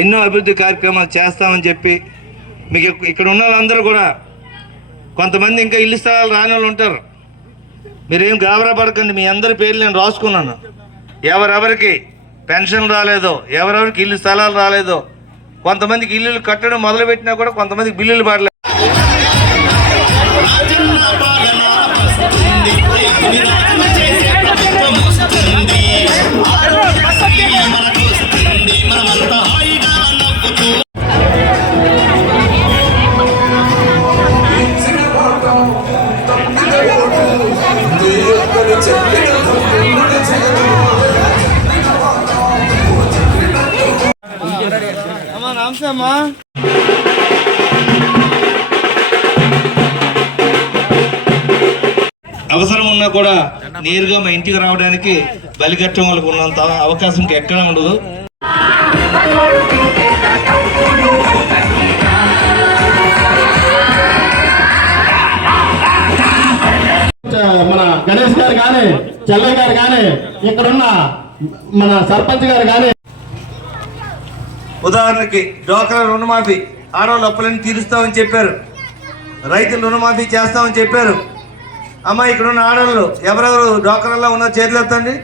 ఎన్నో అభివృద్ధి కార్యక్రమాలు చేస్తామని చెప్పి మీకు ఇక్కడ ఉన్న వాళ్ళందరూ కూడా కొంతమంది ఇంకా ఇల్లు స్థలాలు రాని వాళ్ళు ఉంటారు. మీరేం గాబరా పడకండి మీ అందరి పేర్లు నేను రాసుకున్నాను. ఎవరెవరికి పెన్షన్ రాలేదో ఎవరెవరికి ఇల్లు స్థలాలు రాలేదో కొంతమందికి ఇల్లులు కట్టడం మొదలుపెట్టినా కూడా కొంతమందికి బిల్లులు పడలేదు అమ్మా అవసరం ఉన్నా కూడా నేరుగా మా ఇంటికి రావడానికి బలిఘట్టం వాళ్ళకు ఉన్నంత అవకాశం ఇంకా ఎక్కడా ఉండదు. మన గణేష్ గారు కానీ చెల్లయ్య గారు కానీ ఇక్కడున్న మన సర్పంచ్ గారు కానీ ఉదాహరణకి డోక్రా రుణమాఫీ ఆడవాళ్ళు అప్పులని తీరుస్తామని చెప్పారు. రైతులు రుణమాఫీ చేస్తామని చెప్పారు. అమ్మ ఇక్కడ ఉన్న ఆడవాళ్ళు ఎవరెవరు డోక్రాలో ఉన్న చేతులు ఎత్తండి?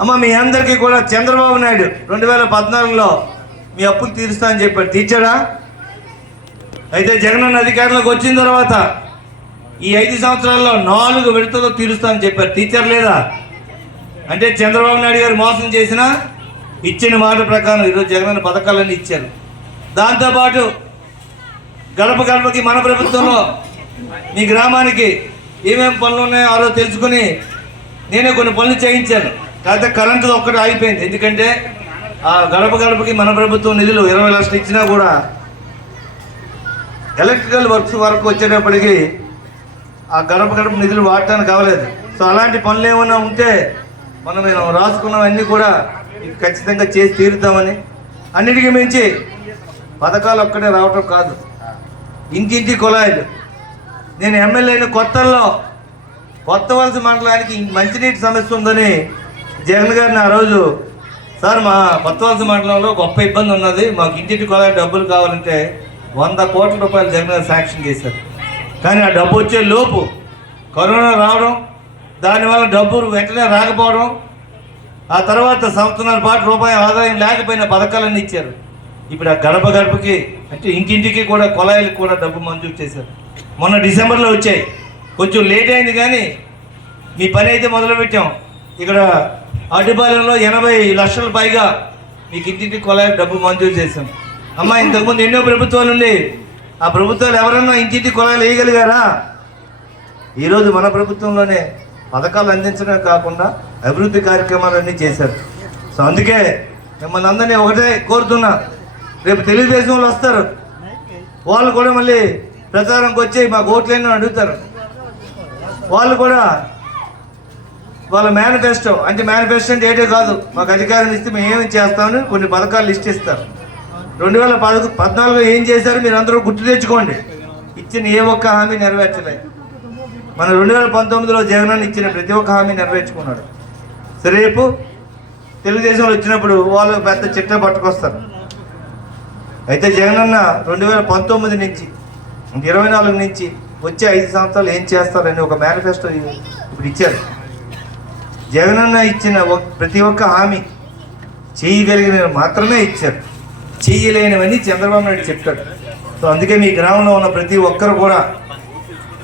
అమ్మ మీ అందరికీ కూడా చంద్రబాబు నాయుడు రెండు వేల పద్నాలుగులో మీ అప్పులు తీరుస్తామని చెప్పాడు. తీర్చాడా? అయితే జగనన్న అధికారంలోకి వచ్చిన తర్వాత ఈ ఐదు సంవత్సరాల్లో నాలుగు విడతలు తీరుస్తామని చెప్పారు. తీర్చారు లేదా? అంటే చంద్రబాబు నాయుడు గారు మోసం చేసినా ఇచ్చిన మాట ప్రకారం ఈరోజు జగనన్న పథకాలన్నీ ఇచ్చారు. దాంతోపాటు గడప గడపకి మన ప్రభుత్వంలో మీ గ్రామానికి ఏమేమి పనులు ఉన్నాయో ఆరో తెలుసుకుని నేనే కొన్ని పనులు చేయించాను. కాకపోతే కరెంటు ఒక్కటి ఆగిపోయింది. ఎందుకంటే ఆ గడప గడపకి మన ప్రభుత్వం నిధులు ఇరవై లక్షలు ఇచ్చినా కూడా ఎలక్ట్రికల్ వర్క్స్ వరకు వచ్చేటప్పటికి ఆ గడప గడప నిధులు వాడటానికి కావలేదు. సో అలాంటి పనులు ఏమైనా ఉంటే మనం రాసుకున్నవన్నీ కూడా ఇది ఖచ్చితంగా చేసి తీరుతామని అన్నిటికీ మించి పథకాలు ఒక్కటే రావటం కాదు. ఇంటింటి కుళాయిలు. నేను ఎమ్మెల్యే అయిన కొత్తల్లో కొత్త వలస మండలానికి మంచినీటి సమస్య ఉందని జగన్ గారిని ఆ రోజు సార్ మా కొత్త వలస మండలంలో గొప్ప ఇబ్బంది ఉన్నది. మాకు ఇంటింటి కుళాయి డబ్బులు కావాలంటే వంద కోట్ల రూపాయలు జగన్ గారు శాంక్షన్ చేశారు. కానీ ఆ డబ్బు వచ్చే లోపు కరోనా రావడం దానివల్ల డబ్బు వెంటనే రాకపోవడం ఆ తర్వాత సంవత్సరాల పాటు రూపాయి ఆదాయం లేకపోయిన పథకాలన్నీ ఇచ్చారు. ఇప్పుడు ఆ గడప గడపకి అంటే ఇంటింటికి కూడా కొలాయిలకు కూడా డబ్బు మంజూరు చేశారు. మొన్న డిసెంబర్లో వచ్చాయి. కొంచెం లేట్ అయింది కానీ మీ పని అయితే మొదలుపెట్టాం. ఇక్కడ అడ్డుపాలెంలో ఎనభై లక్షల పైగా మీకు ఇంటింటి కొలాయి డబ్బు మంజూరు చేశాం. అమ్మ ఇంతకుముందు ఎన్నో ప్రభుత్వాలు ఉండే ఆ ప్రభుత్వాలు ఎవరన్నా ఇంటింటి కొలాయిలు వేయగలిగారా? ఈరోజు మన ప్రభుత్వంలోనే పథకాలు అందించడమే కాకుండా అభివృద్ధి కార్యక్రమాలన్నీ చేశారు. సో అందుకే మిమ్మల్ని అందరినీ ఒకటే కోరుతున్నా రేపు తెలుగుదేశం వాళ్ళు వస్తారు. వాళ్ళు కూడా మళ్ళీ ప్రచారంకి వచ్చి మాకు ఓట్లేని అడుగుతారు. వాళ్ళు కూడా వాళ్ళ మేనిఫెస్టో అంటే మేనిఫెస్టో అంటే ఏటే కాదు మాకు అధికారం ఇస్తే మేము ఏమి చేస్తామని కొన్ని పథకాలు లిస్ట్ ఇస్తారు. రెండు వేల పదకొ పద్నాలుగులో ఏం చేశారు మీరు అందరూ గుర్తు తెచ్చుకోండి. ఇచ్చిన ఏ ఒక్క హామీ నెరవేర్చలేదు. మన రెండు వేల పంతొమ్మిదిలో జగనన్న ఇచ్చిన ప్రతి ఒక్క హామీ నెరవేర్చుకున్నాడు. రేపు తెలుగుదేశంలో వచ్చినప్పుడు వాళ్ళు పెద్ద చిట్ట పట్టుకొస్తారు. అయితే జగనన్న రెండు వేల పంతొమ్మిది నుంచి ఇరవై నాలుగు నుంచి వచ్చే ఐదు సంవత్సరాలు ఏం చేస్తారని ఒక మేనిఫెస్టో ఇప్పుడు ఇచ్చారు. జగనన్న ఇచ్చిన ప్రతి ఒక్క హామీ చేయగలిగిన మాత్రమే ఇచ్చారు. చేయలేనివన్నీ చంద్రబాబు నాయుడు చెప్తాడు. సో అందుకే మీ గ్రామంలో ఉన్న ప్రతి ఒక్కరు కూడా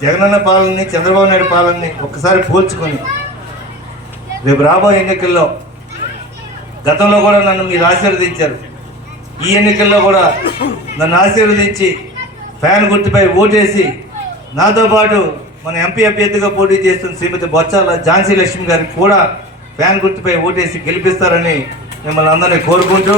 జగనన్న పాలనని చంద్రబాబు నాయుడు పాలనని ఒక్కసారి పోల్చుకొని రేపు రాబోయే ఎన్నికల్లో గతంలో కూడా నన్ను మీరు ఆశీర్వదించారు. ఈ ఎన్నికల్లో కూడా నన్ను ఆశీర్వదించి ఫ్యాన్ గుర్తుపై ఓటేసి నాతో పాటు మన ఎంపీ అభ్యర్థిగా పోటీ చేస్తున్న శ్రీమతి బొత్సాల ఝాన్సీ లక్ష్మి గారికి కూడా ఫ్యాన్ గుర్తుపై ఓటేసి గెలిపిస్తారని మిమ్మల్ని అందరినీ కోరుకుంటూ